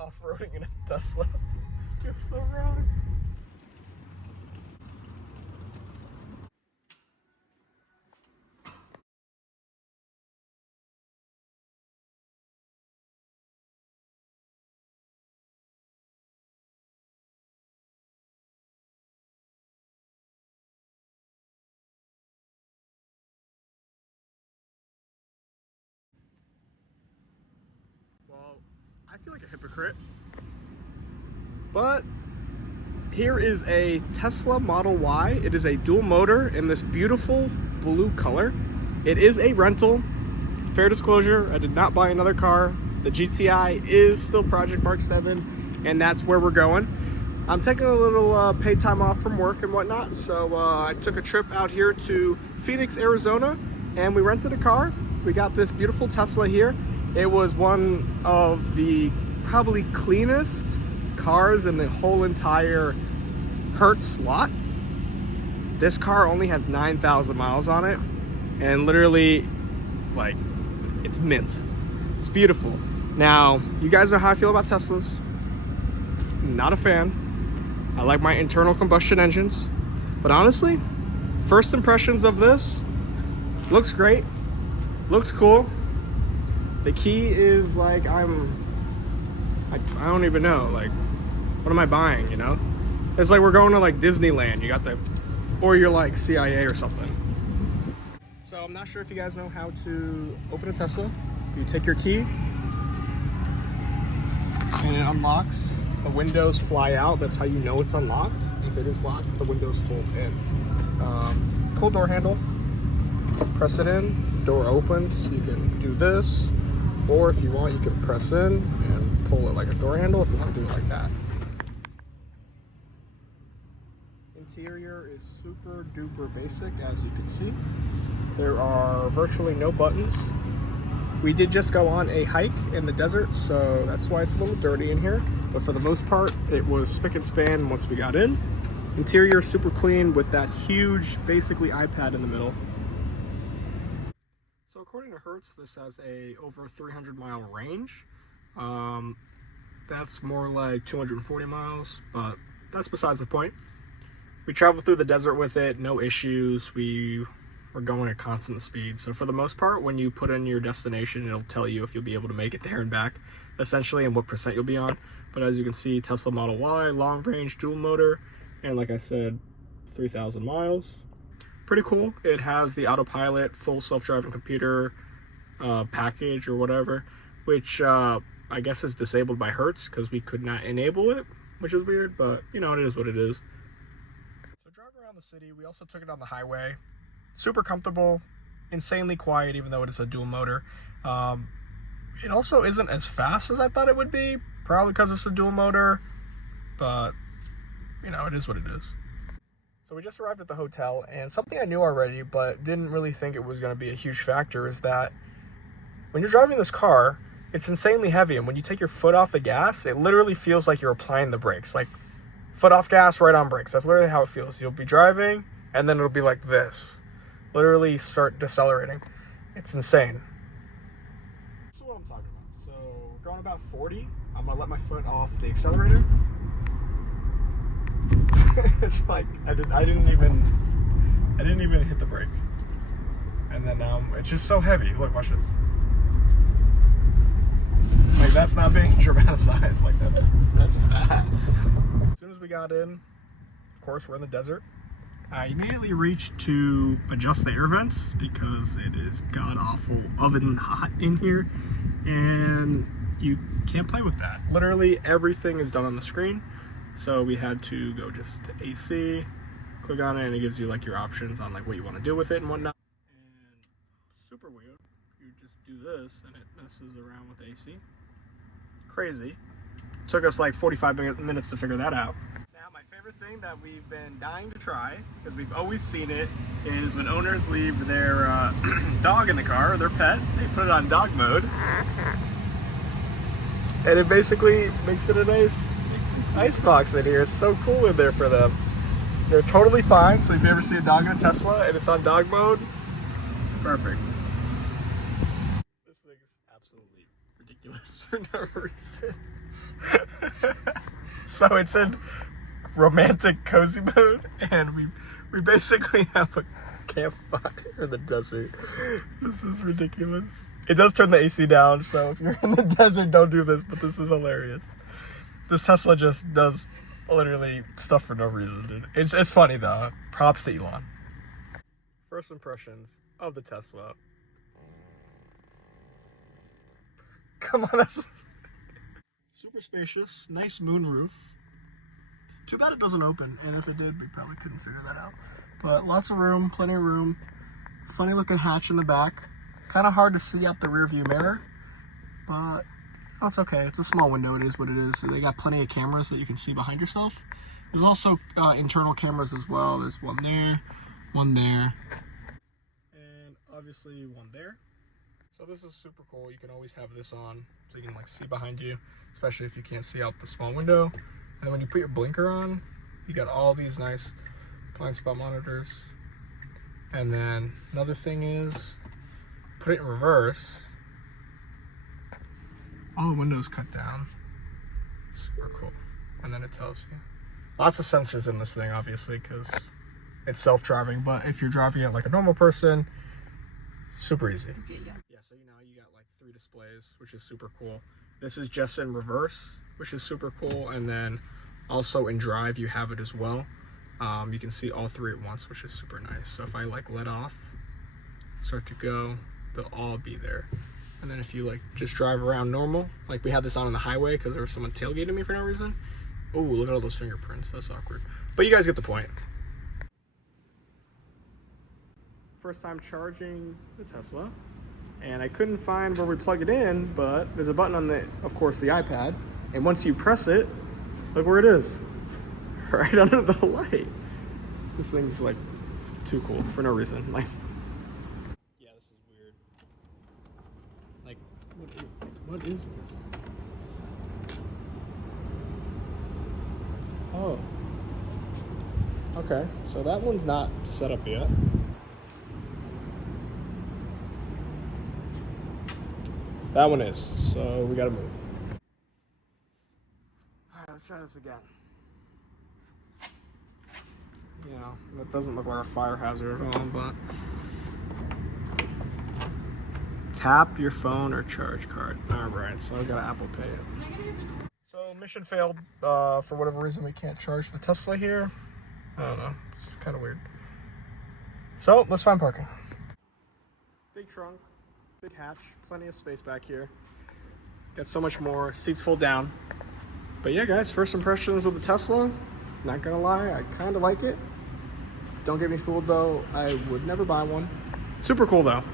off-roading in a Tesla. This feels so wrong. Well, I feel like a hypocrite, but here is a Tesla Model Y. It is a dual motor in this beautiful blue color. It is a rental. Fair disclosure, I did not buy another car. The GTI is still Project Mark 7, and that's where we're going. I'm taking a little paid time off from work and whatnot, so I took a trip out here to Phoenix, Arizona, and we rented a car. We got this beautiful Tesla here. It was one of the probably cleanest cars in the whole entire Hertz lot. This car only has 9,000 miles on it, and literally, like, it's mint. It's beautiful. Now, you guys know how I feel about Teslas. Not a fan. I like my internal combustion engines, but honestly, first impressions of this, looks great, looks cool. The key is like, I don't even know, like, what am I buying, you know? It's like we're going to like Disneyland. You got the, or you're like CIA or something. So I'm not sure if you guys know how to open a Tesla. You take your key and it unlocks. The windows fly out. That's how you know it's unlocked. If it is locked, the windows fold in. Pull door handle, press it in, door opens. You can do this, or if you want, you can press in and pull it like a door handle if you want to do it like that. Interior is super duper basic, as you can see. There are virtually no buttons. We did just go on a hike in the desert, so that's why it's a little dirty in here. But for the most part, it was spick and span once we got in. Interior super clean with that huge, basically iPad in the middle. So according to Hertz, this has a over 300 mile range. That's more like 240 miles, but that's besides the point. We traveled through the desert with it, no issues. We were going at constant speed. So for the most part, when you put in your destination, it'll tell you if you'll be able to make it there and back, essentially, and what percent you'll be on. But as you can see, Tesla Model Y, long range, dual motor, and like I said, 3,000 miles. Pretty cool. It has the autopilot, full self-driving computer package or whatever, which I guess is disabled by Hertz because we could not enable it, which is weird, but you know, it is what it is. So driving around the city, we also took it on the highway. Super comfortable, insanely quiet, even though it is a dual motor. It also isn't as fast as I thought it would be, probably because it's a dual motor, but you know, it is what it is. So we just arrived at the hotel, and something I knew already, but didn't really think it was going to be a huge factor, is that when you're driving this car, it's insanely heavy, and when you take your foot off the gas, it literally feels like you're applying the brakes. Like, foot off gas, right on brakes. That's literally how it feels. You'll be driving, and then it'll be like this. Literally start decelerating. It's insane. This is what I'm talking about. So we're going about 40. I'm gonna let my foot off the accelerator. It's like I didn't even hit the brake. And then it's just so heavy. Look, watch this. Like, that's not being dramatized. Like, that's bad. As soon as we got in, of course, we're in the desert. I immediately reached to adjust the air vents because it is god-awful oven hot in here, and you can't play with that. Literally everything is done on the screen, so we had to go just to AC, click on it, and it gives you like your options on like what you want to do with it and whatnot. And super weird, you just do this and it messes around with AC. Crazy. Took us like 45 minutes to figure that out. My favorite thing that we've been dying to try, because we've always seen it, is when owners leave their dog in the car, or their pet, they put it on dog mode. And it basically makes it a nice ice box in here. It's so cool in there for them. They're totally fine, so if you ever see a dog in a Tesla and it's on dog mode, perfect. This thing is absolutely ridiculous for no reason. So it's in romantic cozy mode, and we basically have a campfire in the desert. This is ridiculous. It does turn the AC down, so if you're in the desert, don't do this, but this is hilarious. This Tesla just does literally stuff for no reason, dude. It's funny though. Props to Elon. First impressions of the Tesla. Come on, that's super spacious, nice moon roof. Too bad it doesn't open, and if it did, we probably couldn't figure that out. But lots of room, plenty of room. Funny looking hatch in the back. Kind of hard to see out the rear view mirror, but oh, it's okay. It's a small window. It is what it is. So they got plenty of cameras that you can see behind yourself. There's also internal cameras as well. There's one there, and obviously one there. So this is super cool. You can always have this on so you can like see behind you, especially if you can't see out the small window. And then when you put your blinker on, you got all these nice blind spot monitors. And then another thing is, put it in reverse. All the windows cut down. Super cool. And then it tells you. Lots of sensors in this thing, obviously, because it's self-driving. But if you're driving it like a normal person, super easy. Yeah, so you got like 3 displays, which is super cool. This is just in reverse, which is super cool. And then also in drive, you have it as well. You can see all 3 at once, which is super nice. So if I like let off, start to go, they'll all be there. And then if you like just drive around normal, like we had this on the highway because there was someone tailgating me for no reason. Oh, look at all those fingerprints. That's awkward. But you guys get the point. First time charging the Tesla, and I couldn't find where we plug it in, but there's a button on the, of course, the iPad. And once you press it, look where it is. Right under the light. This thing's like too cool for no reason. Like, yeah, this is weird. Like, what is this? Oh. Okay, so that one's not set up yet. That one is, so we gotta move. Alright, let's try this again. You know, that doesn't look like a fire hazard at all, but tap your phone or charge card. Alright, so I gotta Apple Pay it. So mission failed. For whatever reason, we can't charge the Tesla here. I don't know, it's kind of weird. So let's find parking. Big trunk, big hatch, plenty of space back here. Got so much more, seats fold down. But yeah guys, first impressions of the Tesla, not gonna lie, I kind of like it. Don't get me fooled though, I would never buy one. Super cool though.